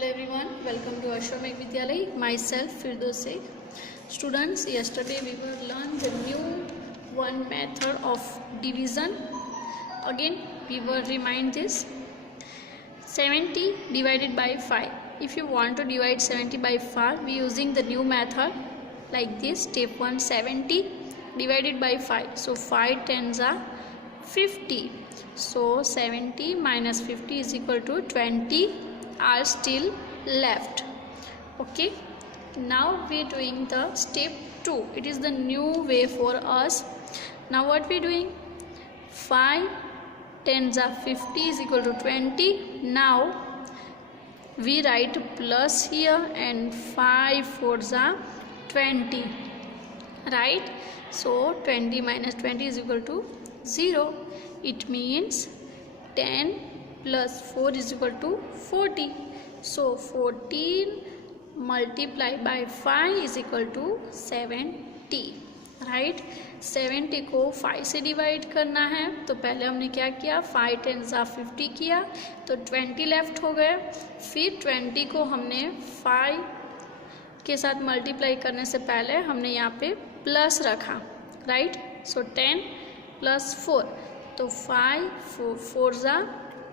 Hello everyone, welcome to Ashramik Vidyalay. Myself Firdaus Sheikh. Students, yesterday we were learned the new one method of division. Again we will remind this 70 divided by 5. If you want to divide 70 by 5, we using the new method like this. Step 1, 70 divided by 5. So 5 tens are 50. So 70 minus 50 is equal to 20 are still left. Okay, now we are doing the step 2. It is the new way for us. Now what we are doing? 5 tens are 50 is equal to 20. Now we write plus here and 5 fours are 20, right? So 20 minus 20 is equal to 0. It means 10 plus 4 is equal to 40. So 14 multiplied by 5 is equal to 70, right? 70 को 5 से divide करना है, तो पहले हमने क्या किया, 5 tense of 50 किया तो 20 लेफ्ट हो गए. फिर 20 को हमने 5 के साथ मल्टीप्लाई करने से पहले हमने यहाँ पे प्लस रखा, राइट? सो 10 प्लस 4, तो 5 4 ज़ा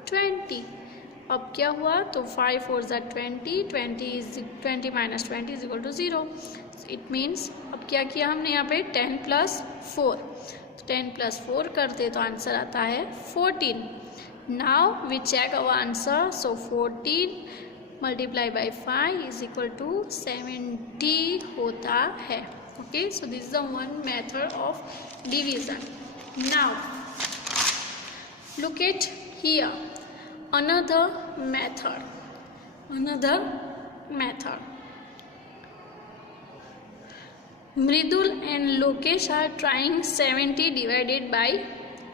20. अब क्या हुआ, तो 5 4 ज़ा 20 minus 20 is equal to 0. It means अब क्या किया हमने यहाँ पे 10 प्लस 4, तो 10 प्लस 4 करते तो आंसर आता है 14. Now we check our answer. So 14 multiply by 5 is equal to 70 होता है. Okay, so this is the one method of division. Now look at here another method. Mridul and Lokesh are trying 70 divided by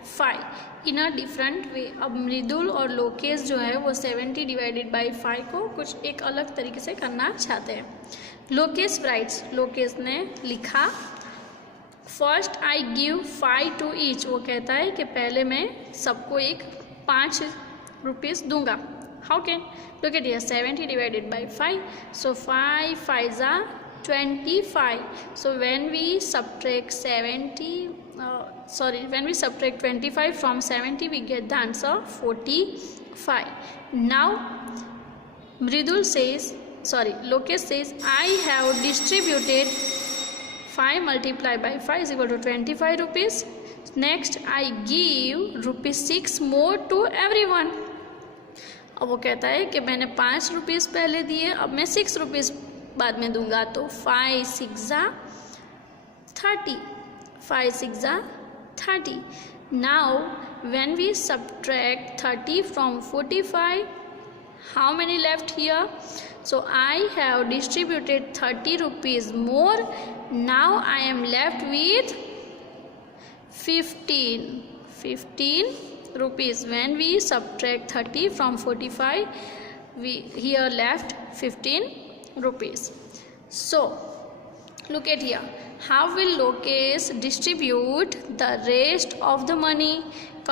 5 in a different way. अब मृदुल और लोकेश जो है वो 70 divided by 5 को कुछ एक अलग तरीके से करना चाहते हैं. लोकेश राइट्स, लोकेश ने लिखा first I give 5 to each. वो कहता है कि पहले मैं सबको एक 5 रुपीज़ दूंगा. How can, look at here 70 divided by 5. So 5 5 ज़ा 25. So when we subtract 25 from 70 we get the answer 45. Now Mridul says, Lokesh says I have distributed 5 multiplied by 5 is equal to 25 rupees. Next I give ₹6 more to everyone. अब वो कहता है कि मैंने 5 rupees पहले दिए, अब मैं 6 रुपीज़ बाद में दूंगा. तो 5 6 ज़ा 30. 5 6 ज़ा 30. Now when we subtract 30 from 45, how many left here? So I have distributed 30 rupees more. Now I am left with 15 rupees. When we subtract 30 from 45, we here left 15 rupees. So look at here. How will Lokesh distribute the rest of the money?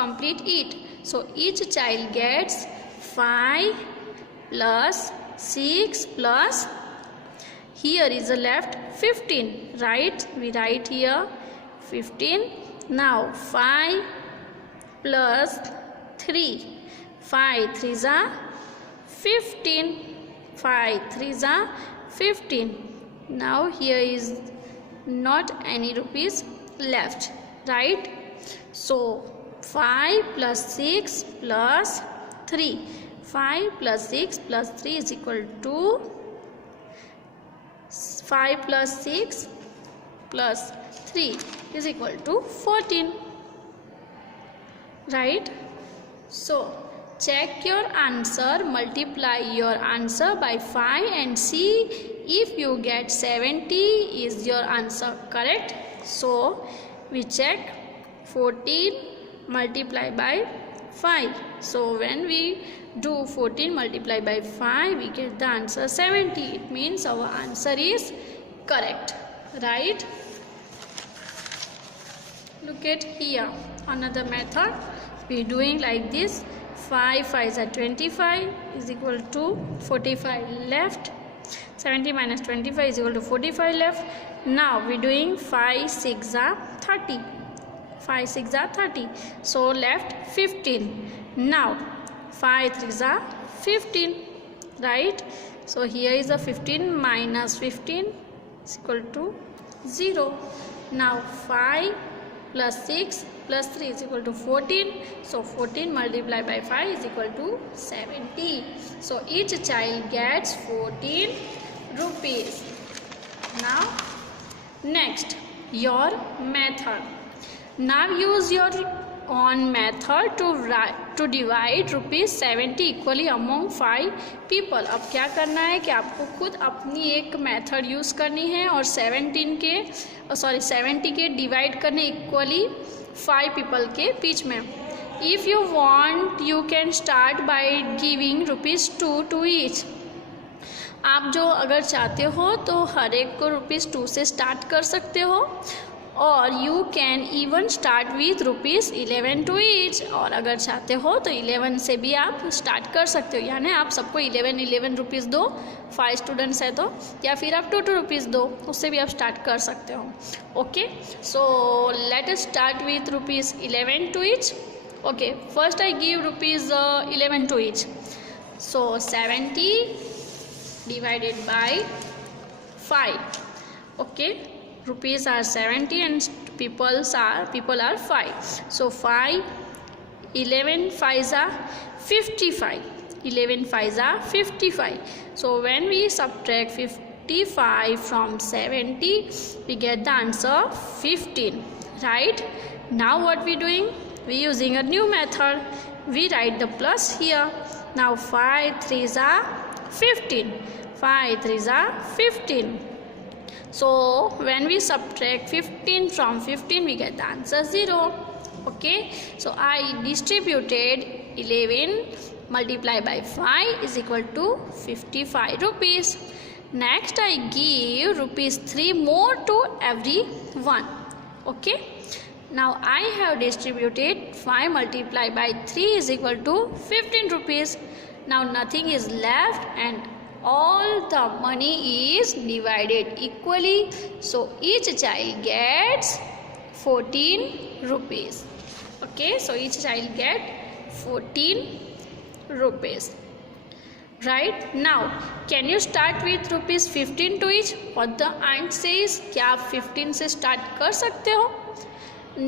Complete it. So each child gets 5 plus 6 plus, here is the left 15, right? We write here 15. Now 5 plus 3, 5 3 are 15, 5 3 are 15. Now here is not any rupees left, right? So 5 plus 6 plus 3, 5 plus 6 plus 3 is equal to 5 plus 6 plus 3 is equal to 14, right? So check your answer, multiply your answer by 5 and see if you get 70 is your answer correct. So we check 14 multiplied by 5. So when we do 14 multiplied by 5, we get the answer 70. It means our answer is correct, right? Look at here another method. We doing like this. 5 5s are 25 is equal to 45 left. 70 minus 25 is equal to 45 left. Now we doing 5 6 are 30. 5 6 are 30. So left 15. Now 5 3s are 15. Right. So here is a 15 minus 15 is equal to 0. Now 5 plus 6 plus 3 is equal to 14. So 14 multiplied by 5 is equal to 70. So each child gets 14 rupees. Now next, your method. Now use your own method to divide ₹70 equally among 5 people. अब क्या करना है कि आपको खुद अपनी एक method use करनी है और 70 के डिवाइड करने इक्वली 5 पीपल के बीच में. If you want you can start by giving ₹2 to each. आप जो अगर चाहते हो तो हर एक को ₹2 से स्टार्ट कर सकते हो, और you can even start with ₹11 to each. और अगर चाहते हो तो 11 से भी आप स्टार्ट कर सकते हो, यानी आप सबको 11 रुपीज़ दो, 5 स्टूडेंट्स है तो, या फिर आप 2 रुपीज़ दो, उससे भी आप स्टार्ट कर सकते हो. Okay, so let us start with ₹11 to each. Okay, first I give ₹11 to each. So 70 divided by 5. Okay, rupees are 70 and people are 5. So 5 11 5s are 55. 11 5s are 55. So when we subtract 55 from 70, we get the answer 15. Right? Now what we doing? We using a new method. We write the plus here. Now 5 3s are 15. 5 3s are 15. So when we subtract 15 from 15, we get the answer 0. Okay, so I distributed 11 multiplied by 5 is equal to 55 rupees. Next I give ₹3 more to everyone. Okay, now I have distributed 5 multiplied by 3 is equal to 15 rupees. Now nothing is left and all the money is divided equally. So each child gets 14 rupees. Okay, so each child get 14 rupees. Right? Now can you start with ₹15 to each? What the aunt says, क्या आप 15 से start कर सकते हो?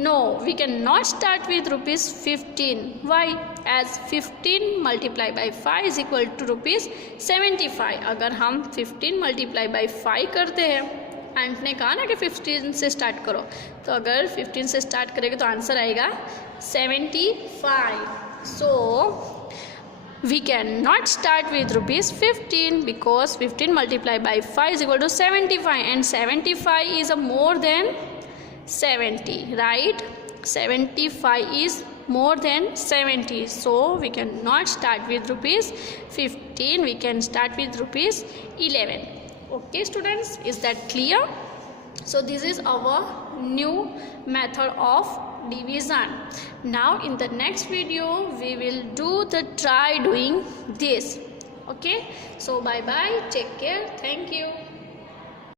No, we cannot start with ₹15. Why? As 15 multiplied by 5 is equal to ₹75. अगर हम 15 multiplied by 5 करते हैं, आंट ने कहा ना कि 15 से स्टार्ट करो, तो अगर 15 से स्टार्ट करेंगे तो आंसर आएगा 75. So we cannot start with ₹15 because 15 multiplied by 5 is equal to 75 and 75 is a more than 70, right? 75 is more than 70, so we cannot start with ₹15. We can start with ₹11. Okay students, is that clear? So this is our new method of division. Now in the next video we will try doing this. Okay, so bye bye, take care, thank you.